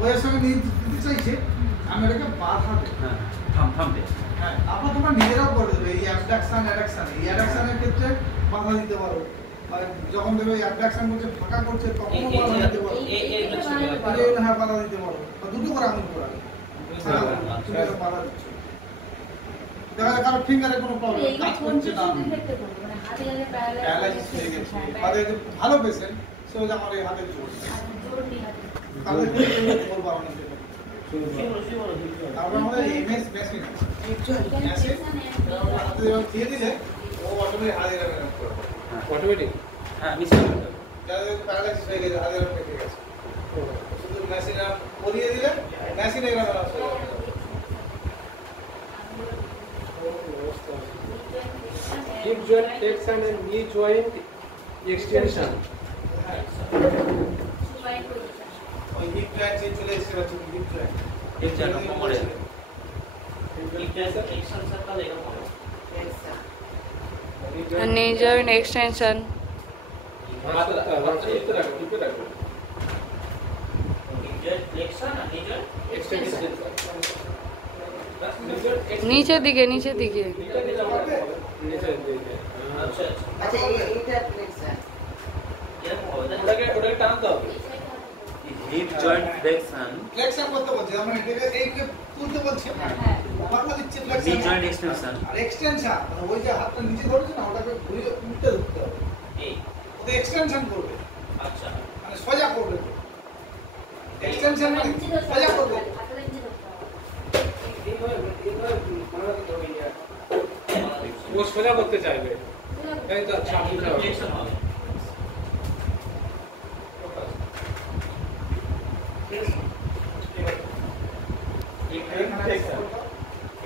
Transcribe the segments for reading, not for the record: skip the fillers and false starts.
ওর সঙ্গে নিতে চাইছে আমি এটাকে বাধা দেব। হ্যাঁ থামতে। হ্যাঁ আপনার তোমরা নিজেরাও করে দেবে এই অ্যাবডাকশন অ্যাডাকশন। এই অ্যাডাকশনের ক্ষেত্রে বাধা দিতে পারো, মানে যখন দেখবে অ্যাবডাকশন করছে ফাঁকা করছে তখনও বাধা দিতে পারো। হ্যাঁ বাধা দিতে পারো, বা দুটো করে আঙুল করা বাধা দিচ্ছ। দেখা যায় কারো ফিঙ্গারে কোনো প্রবলেম কাজ করছে না, প্যারালাইসিস হয়ে গেছে, তাদের ভালো পেশেন্ট সে হচ্ছে আমার এই হাতের জোর তাদের জোর বাড়ানোর জন্য। তারপর আমাদের এমএস মেশিন আছে, হাতে যখন দিয়ে দিলে ও অটোমেটিক হাতে এরকম করে অটোমেটিক। হ্যাঁ নিশ্চয়ই যাদের প্যারালাইসিস হয়ে গেছে হাতে এরকম পেকে গেছে, শুধু মেশিন পরিয়ে দিলে মেশিন এরকম Hip joint flexion and knee joint extension. ওই হিপ জয়েন্ট যে চলে এসেছে বাচ্চা হিপ জয়েন্ট হিপ জয়েন্ট কোমরে knee joint extension. নিচের দিকে আচ্ছা এইটা ফ্লেক্সন ওটাকে টানতে হবে। হিপ জয়েন্ট ফ্লেক্সন করতে বলছি আমরা এটাকে এইকে তুলতে বলছি বাধা দিচ্ছে নি ফ্লেক্সন জয়েন্ট এক্সটেনশন আর এক্সটেনশন মানে ওই যে হাতটা নিচে ধরেছে না ওটাকে ঘুরিয়ে উল্টে ধরতে হবে, এই ওটা এক্সটেনশন করবে, আচ্ছা মানে সোজা করবে, এক্সটেনশন মানে সোজা করবে। ও সোজা করতে চাইবে, তাই তো চাপ দিতে হবে। ফ্লেক্সন হবে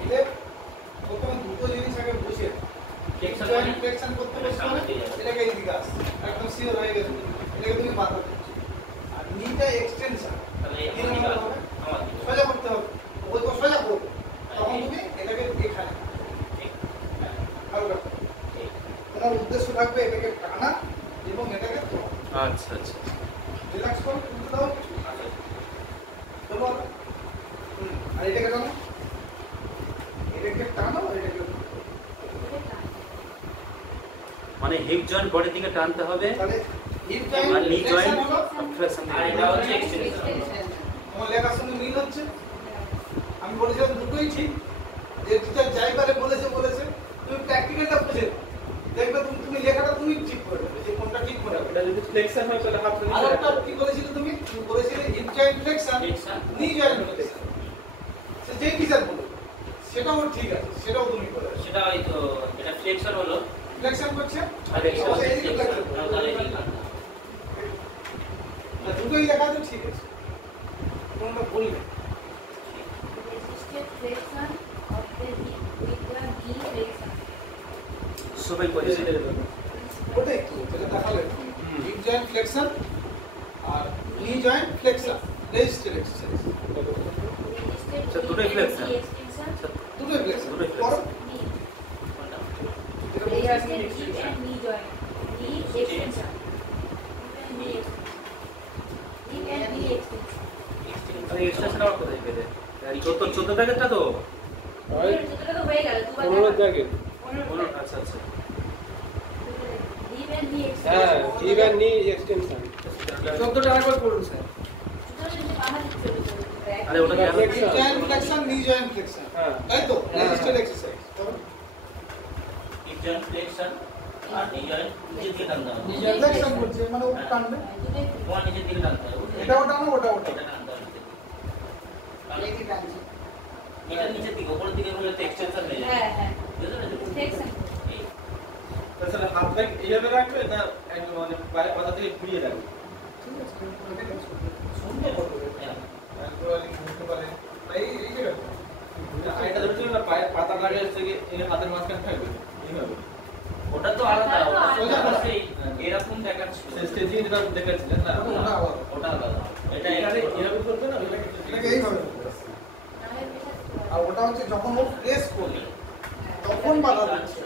এটা প্রথমে দুটো জিনিস আগে বুঝে ফ্লেক্সন করতে বলছি এটাকে এইদিকে আসছে একদম সিওর হয়ে গেছে, এটাকে তুমি বাধা দিচ্ছ। আর নিটা এক্সটেনশন সোজা করতে হবে, ওই তো সোজা করবে তখন তুমি এটাকে এখানে হালকা তোমার উদ্দেশ্য থাকবে এটাকে টানা এবং এটাকে আচ্ছা আচ্ছা রিল্যাক্স করো, তুলতে দাও কিছু চলো আর এটাকে টানো, এটাকে টানো, এটাকে মানে হিপ জয়েন্ট বডির দিকে টানতে হবে তাহলে হিপ আর নি জয়েন্ট জয়েন্ট ফ্লেক্সন আর এটা হচ্ছে এক্সটেনশন তোমার লেখার সঙ্গে মিল হচ্ছে। আমি বলেছিলাম দুটোই ঠিক, যে টিচার যাইবারে বলেছে তুমি প্র্যাকটিক্যালটা বুঝে দেখবে তুমি লেখাটা তুমি ঠিক করে দেবে যে কোনটা ঠিক করে দেবে। এটা যদি ফ্লেক্সন হয় তাহলে হাফ আর একটা কি বলেছিলে তুমি বলেছিলে hip joint flexion knee joint flexion, সে যে টিচার বলে সেটাও ঠিক আছে, সেটাও তুমি করে দেবে। সেটা ওই তো এটা ফ্লেক্সন হলো ফ্লেক্সন করছে আর এটা হচ্ছে ফ্লেক্সন তাহলে ঠিক আছে দুটোই লেখা তো ঠিক আছে, কোনটা বলবে সবাই করে ওটাই তো যেটা দেখালে হিপ জয়েন্ট ফ্লেক্সন আর নি জয়েন্ট ফ্লেক্সন রেজিস্টার এক্সারসাইজ আচ্ছা দুটোই ফ্লেক্সন দুটোই ফ্লেক্সন দুটোই করো। আরে এক্সটেনশন আবার কোথায় পেলে 14 প্যাকেটটা তো 15 জায়গায়। আচ্ছা আচ্ছা হ্যাঁ হিপ এন্ড নি এক্সটেনশন 14 টাকা করে পড়ুন স্যার। আরে ওটা heap joint flexion knee joint flexion হ্যাঁ তাই তো রেজিস্টার এক্সারসাইজ করো। হিপ জয়েন্ট ফ্লেক্সন আর নি জয়েন্ট নিচের দিকে টানতে হবে ফ্লেক্সন করছে মানে ও টানবে, তোমার নিচের দিকে টানতে হবে এটা ওটা না ওটা এটা টানতে হবে তাহলে এই টানছি এটা নিচের দিকে উপরের দিকে হলে তো এক্সটেনশন হয়ে যাবে বুঝলে তাহলে হাতটা এইভাবে রাখবে না একদম মানে পায়ে পাতা থেকে ঘুরিয়ে রাখবে। ঠিক আছে শুনতে করবে একবারই বুঝতে পারে এই যে এটা ধরছিল না পায়ে পাতা লাগে থেকে এই হাতের মাঝখানে থাকবে এইভাবে। ওটা তো আলাদা সোজা করা। এরকম দেখাচ্ছে স্টেজিং যেটা দেখাচ্ছিলেন না ওটা আলাদা, ওটা আলাদা এটা এখানে এভাবে করবে না এটাকে এইভাবে করবে। আর ওটা হচ্ছে যখন ও প্রেস করবে তখন বাধা দিচ্ছে,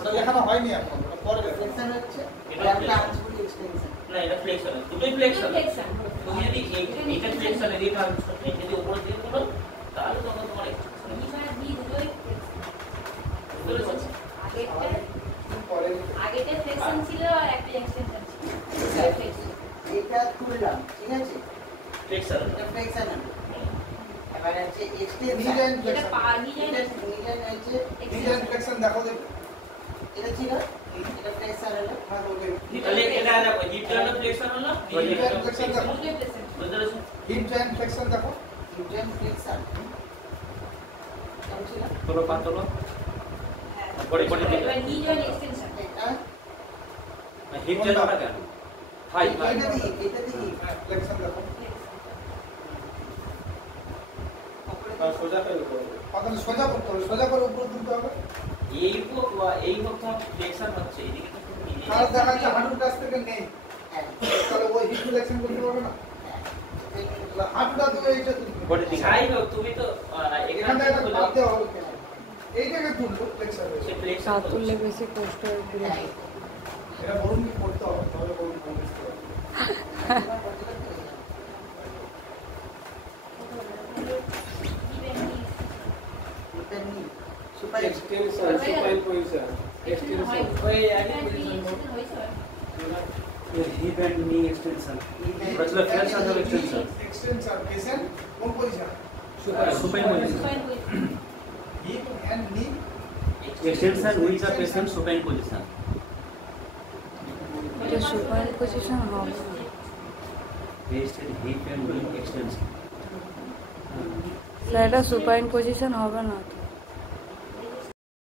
ওটা লেখানো হয়নি এখন, ওটা পরে লেখা। ফ্লেক্সন হচ্ছে আর একটা আঞ্চলিক এক্সটেনশন না এটা ফ্লেক্সন দুটোই ফ্লেক্সন তুমি যদি এইটা ফ্লেক্সন এর এটা যদি উপরে দিয়ে করো তাহলে তখন তোমার আগেটা ফ্লেক্সন ছিল আর একটা এক্সটেনশন ছিল এটা তুললাম, ঠিক আছে? ফ্লেক্সন এটা ফ্লেক্সন হবে। এবার হচ্ছে Knee এক্সটেনশন। joint এটা flexion। পা নিয়ে এটা নিডেন হচ্ছে Knee joint flexion দেখো দেখো। এটা ছিল, এটা ফ্লেক্সন হলো। হ্যাঁ, ওটাই। তাহলে এটা দেখো হিপ জয়েন্ট ফ্লেক্সন হলো Hip joint flexion দেখো। বুঝলে ফ্লেক্সন বুঝতে পেরেছো Hip joint flexion দেখো। নিডেন ফ্লেক্সন। কেমন ছিল? তোলো পা তোলো। বডি বডি এবার নি জয়েন্ট এক্সটেনশন এটা হিপ জয়েন্টটা কেন? High high. এটা দিয়ে হ্যাঁ, flexion দেখো। সোজা করে করবে। পাতালে সোজা করতে হবে, সোজা করে উপরে তুলতে হবে। এই হোক তোমার ফ্লেক্সন হচ্ছে এদিকে তো তুমি নিজে আর দেখা যাচ্ছে হাঁটুর কাছ থেকে নেই, হ্যাঁ, তাহলে ওই হিপ ফ্লেক্সন করতে পারবে না। হ্যাঁ। তাহলে হাঁটুটা তো এইটা তুলবে। বডি দিকে। যাই হোক তুমি তো এখান এখানটা থেকে একটা তুলে বাদ দেওয়া হবে। এইটাকে তুলবো ফ্লেক্সন। সে ফ্লেক্সন পা তুললে বেশি কষ্ট হয় পুরো। হ্যাঁ, এটা বরুণ কি করতে হবে, তাহলে বরুণ বুঝতে পারবে। তোমার বডি করতে হবে। নিডেন knee, super extension, supine position. Extension. ওই একই position. Hip and knee extension. বসলে ফ্লেক্সন আর এক্সটেনশন। এক্সটেনশন পেশেন্ট কোন position? Supine position. Hip and knee Extension with the patient supine position. এটা সুপার পজিশন হবে না। Wasted hip and knee extension. Sir এটা supine position হবে না তো।